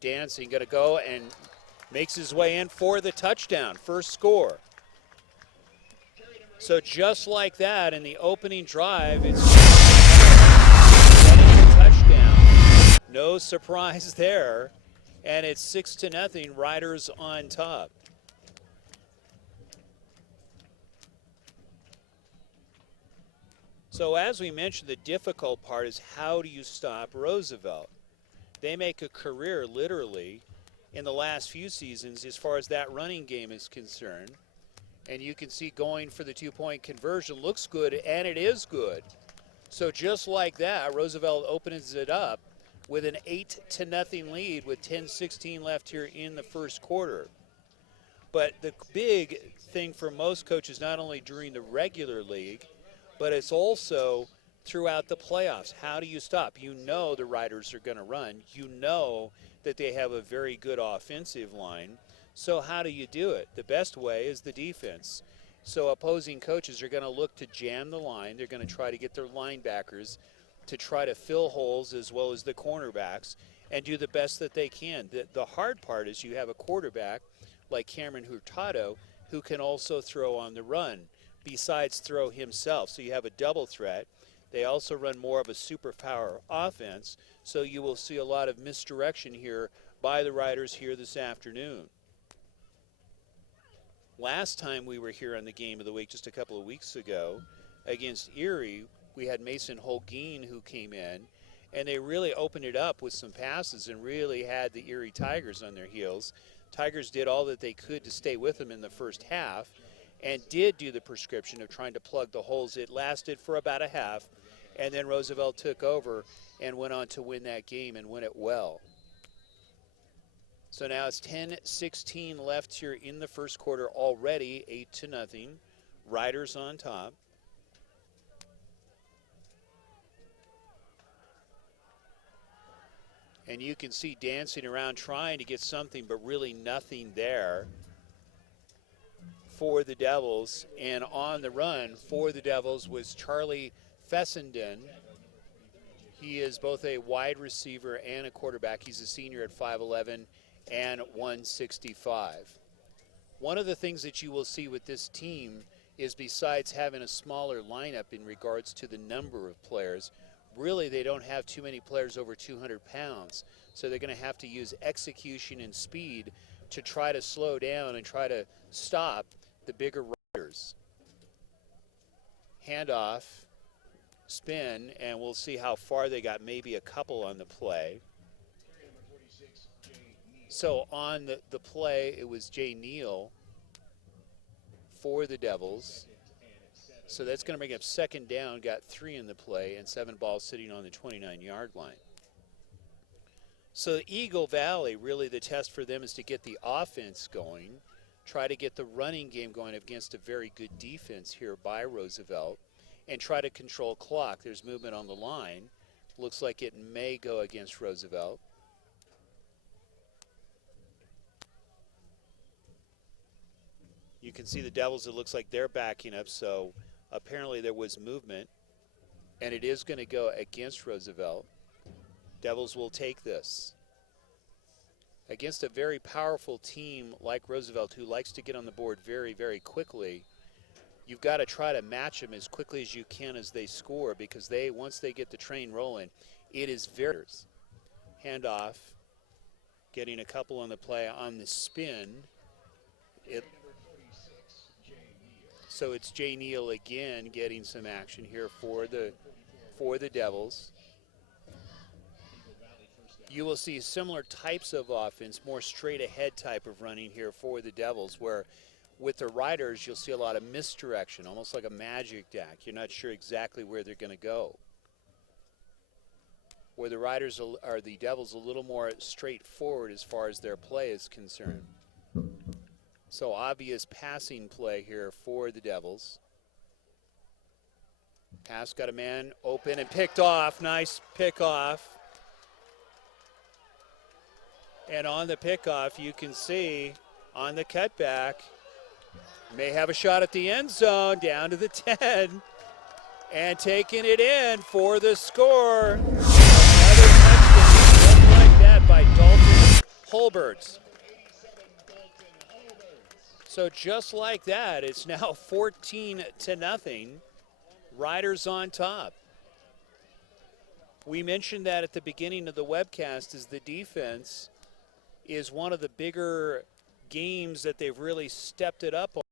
Dancing going to go and makes his way in for the touchdown, first score. So just like that, in the opening drive, it's a touchdown. No surprise there, and it's 6-0, Riders on top. So as we mentioned, the difficult part is how do you stop Roosevelt? They make a career, literally, in the last few seasons as far as that running game is concerned. And you can see going for the two-point conversion looks good, and it is good. So just like that, Roosevelt opens it up with an 8-0 lead with 10:16 left here in the first quarter. But the big thing for most coaches, not only during the regular league, but it's also throughout the playoffs. How do you stop? You know the Riders are going to run. You know that they have a very good offensive line. So how do you do it? The best way is the defense. So opposing coaches are going to look to jam the line. They're going to try to get their linebackers to try to fill holes as well as the cornerbacks and do the best that they can. The hard part is you have a quarterback like Cameron Hurtado who can also throw on the run besides throw himself. So you have a double threat. They also run more of a superpower offense, so you will see a lot of misdirection here by the Riders here this afternoon. Last time we were here on the Game of the Week, just a couple of weeks ago, against Erie, we had Mason Holguin who came in, and they really opened it up with some passes and really had the Erie Tigers on their heels. Tigers did all that they could to stay with them in the first half and did do the prescription of trying to plug the holes. It lasted for about a half, and then Roosevelt took over and went on to win that game and win it well. So now it's 10:16 left here in the first quarter already, 8-0. Riders on top. And you can see dancing around trying to get something, but really nothing there for the Devils. And on the run for the Devils was Charlie Fessenden. He is both a wide receiver and a quarterback. He's a senior at 5'11" and 165. One of the things that you will see with this team is, besides having a smaller lineup in regards to the number of players, really they don't have too many players over 200 pounds. So they're going to have to use execution and speed to try to slow down and try to stop the bigger Riders. Handoff, spin, and we'll see how far they got, maybe a couple on the play. So on the play, it was Jay Neal for the Devils. So that's going to bring up second down, got 3 in the play, and 7 balls sitting on the 29-yard line. So Eagle Valley, really the test for them is to get the offense going, try to get the running game going against a very good defense here by Roosevelt, and try to control clock. There's movement on the line. Looks like it may go against Roosevelt. You can see the Devils, it looks like they're backing up, so apparently there was movement, and it is going to go against Roosevelt. Devils will take this. Against a very powerful team like Roosevelt, who likes to get on the board very, very quickly, you've got to try to match them as quickly as you can as they score, because once they get the train rolling, it is very... Handoff, getting a couple on the play on the spin. So it's Jay Neal again getting some action here for the Devils. You will see similar types of offense, more straight ahead type of running here for the Devils, where with the Riders you'll see a lot of misdirection, almost like a magic deck. You're not sure exactly where they're going to go. Where the Riders are the Devils a little more straightforward as far as their play is concerned. So obvious passing play here for the Devils. Pass got a man open and picked off. Nice pick off. And on the pickoff, you can see on the cutback, may have a shot at the end zone, down to the 10, and taking it in for the score. Another touchdown, just like that, by Dalton Holberts. So just like that, it's now 14-0. Riders on top. We mentioned that at the beginning of the webcast, as the defense is one of the bigger games that they've really stepped it up on.